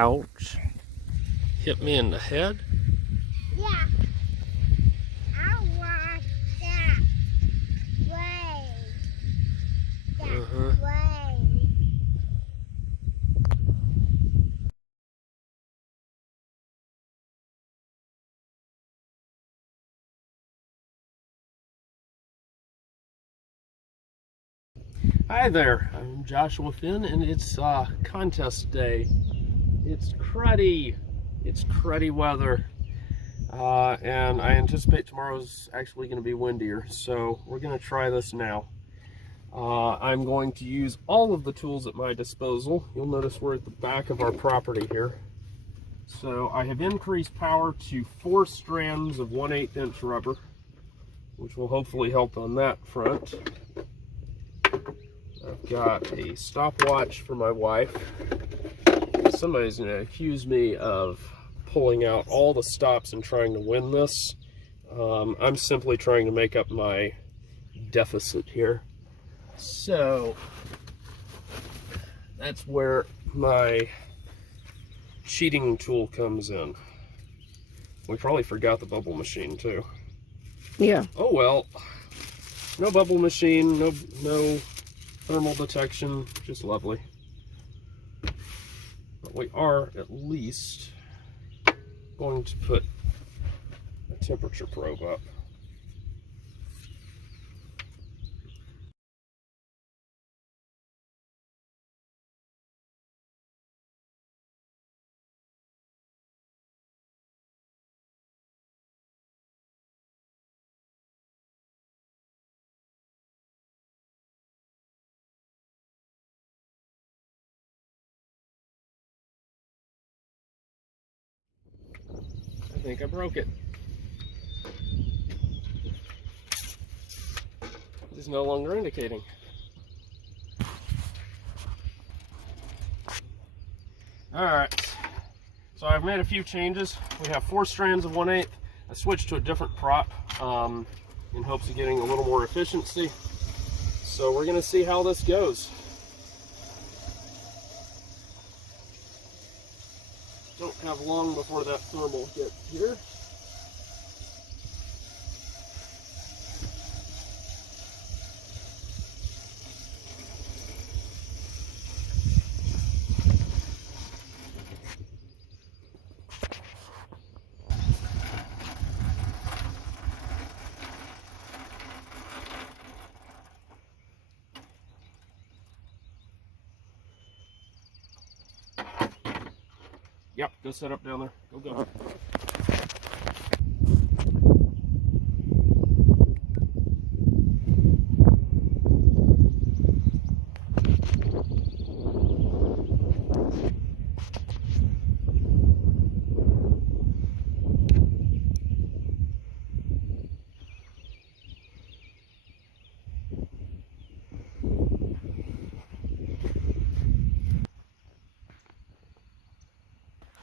Ouch. Hit me in the head? Yeah. I want that way. That way. Hi there, I'm Joshua Finn, and it's contest day. It's cruddy weather, and I anticipate tomorrow's actually going to be windier, so we're going to try this now. I'm going to use all of the tools at my disposal. You'll notice we're at the back of our property here. So I have increased power to 4 strands of 1/8 inch rubber, which will hopefully help on that front. I've got a stopwatch for my wife. Somebody's going to accuse me of pulling out all the stops and trying to win this. I'm simply trying to make up my deficit here. So that's where my cheating tool comes in. We probably forgot the bubble machine too. Yeah. Oh well. No bubble machine, no thermal detection, just lovely. But we are at least going to put a temperature probe up. I think I broke it. It is no longer indicating. Alright, so I've made a few changes. We have 4 strands of 1/8. I switched to a different prop in hopes of getting a little more efficiency. So we're going to see how this goes. Don't have long before that thermal gets here. Yep, go set up down there. Go.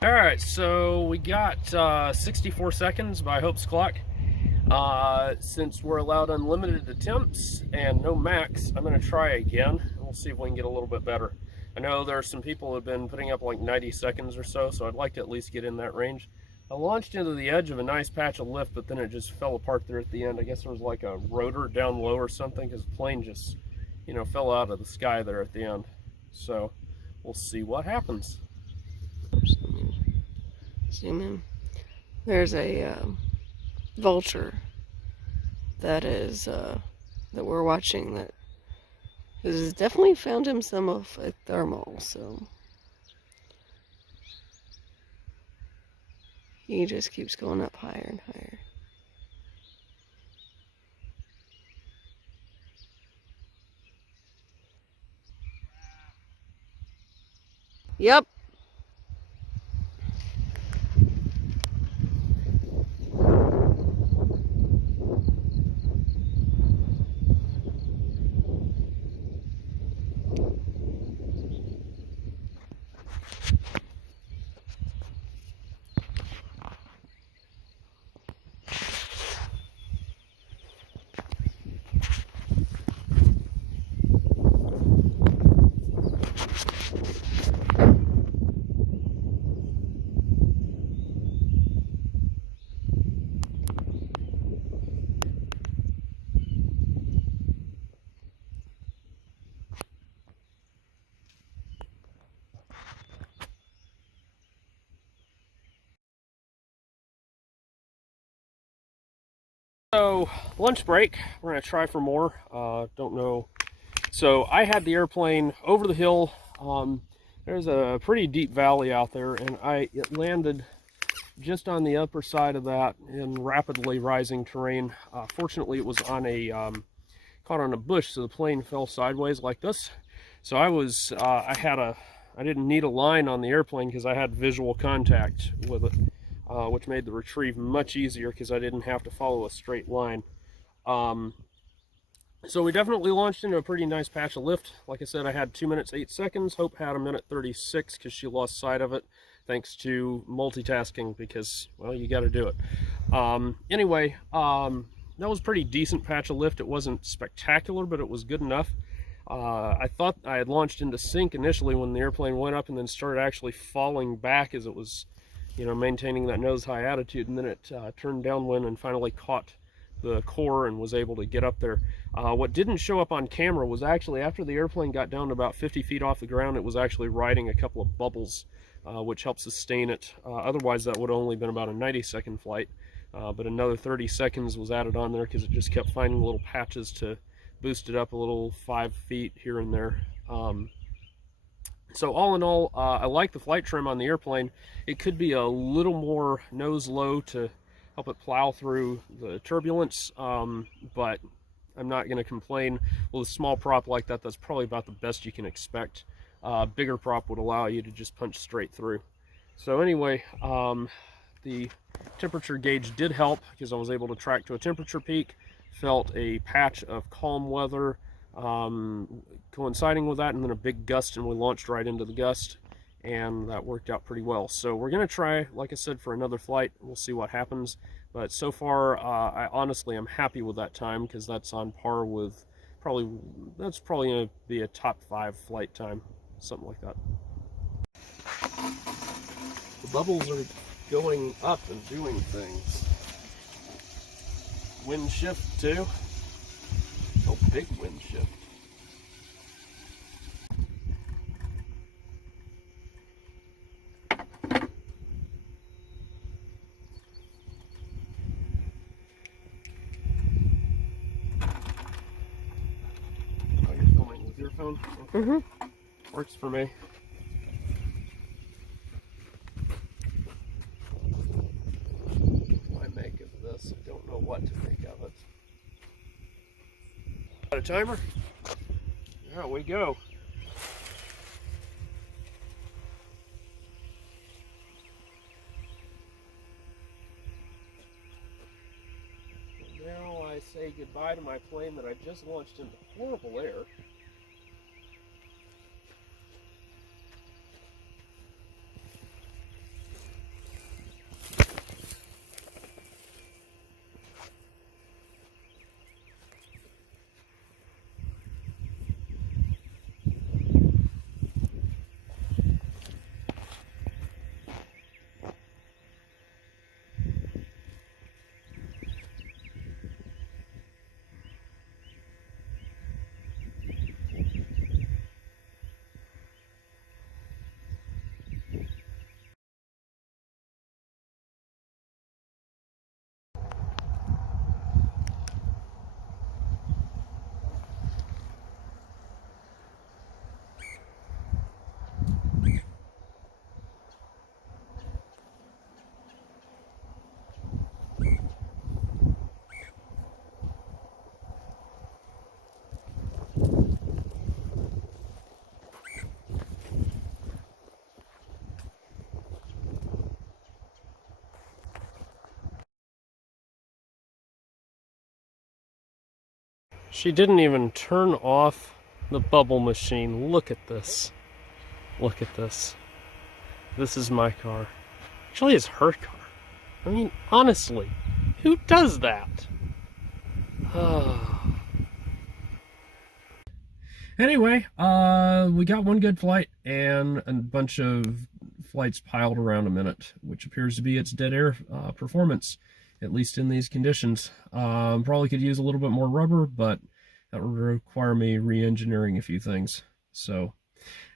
Alright, so we got 64 seconds by Hope's clock. Since we're allowed unlimited attempts and no max, I'm going to try again. We'll see if we can get a little bit better. I know there are some people who have been putting up like 90 seconds or so, so I'd like to at least get in that range. I launched into the edge of a nice patch of lift, but then it just fell apart there at the end. I guess there was like a rotor down low or something, because the plane just, fell out of the sky there at the end. So we'll see what happens. Zoom in. There's a vulture that is that we're watching that has definitely found him some of a thermal, so he just keeps going up higher and higher. Yep. So, lunch break. We're going to try for more. Don't know. So, I had the airplane over the hill. There's a pretty deep valley out there, and it landed just on the upper side of that in rapidly rising terrain. Fortunately, it was on caught on a bush, so the plane fell sideways like this. So I didn't need a line on the airplane because I had visual contact with it, which made the retrieve much easier because I didn't have to follow a straight line. So we definitely launched into a pretty nice patch of lift. Like I said, I had 2 minutes 8 seconds. Hope had 1:36 because she lost sight of it, thanks to multitasking, because, well, you got to do it. Anyway, that was a pretty decent patch of lift. It wasn't spectacular, but it was good enough. I thought I had launched into sync initially when the airplane went up and then started actually falling back as it was, maintaining that nose-high attitude, and then it turned downwind and finally caught the core and was able to get up there. What didn't show up on camera was actually after the airplane got down to about 50 feet off the ground, it was actually riding a couple of bubbles, which helped sustain it. Otherwise, that would have only been about a 90-second flight. But another 30 seconds was added on there because it just kept finding little patches to boost it up a little 5 feet here and there. So all in all, I like the flight trim on the airplane. It could be a little more nose low to help it plow through the turbulence, but I'm not going to complain. With a small prop like that, that's probably about the best you can expect. Bigger prop would allow you to just punch straight through. So anyway, the temperature gauge did help because I was able to track to a temperature peak, felt a patch of calm weather coinciding with that, and then a big gust, and we launched right into the gust, and that worked out pretty well. So we're going to try, like I said, for another flight. We'll see what happens, but so far I honestly am happy with that time because that's on par with that's probably going to be a top 5 flight time, something like that. The bubbles are going up and doing things. Wind shift too. Oh, big wind shift. Oh, you're filming with your phone? Okay. Mm-hmm. Works for me. What do I make of this? I don't know what to make of it. Got a timer? There we go. Now I say goodbye to my plane that I just launched into horrible air. She didn't even turn off the bubble machine. Look at this. Look at this. This is my car. Actually, it's her car. I mean, honestly, who does that? Anyway, we got one good flight and a bunch of flights piled around a minute, which appears to be its dead air performance, at least in these conditions. Probably could use a little bit more rubber, but that would require me re-engineering a few things. So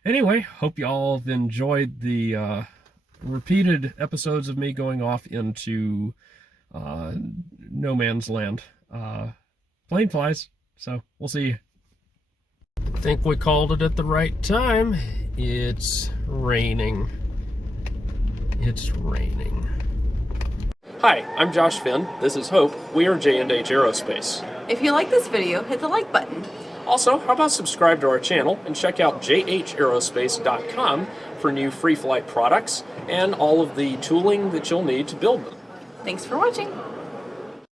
anyway, hope y'all have enjoyed the repeated episodes of me going off into no man's land. Plane flies, so we'll see. I think we called it at the right time. It's raining. It's raining. Hi, I'm Josh Finn. This is Hope. We are J&H Aerospace. If you like this video, hit the like button. Also, how about subscribe to our channel and check out jhaerospace.com for new free flight products and all of the tooling that you'll need to build them. Thanks for watching.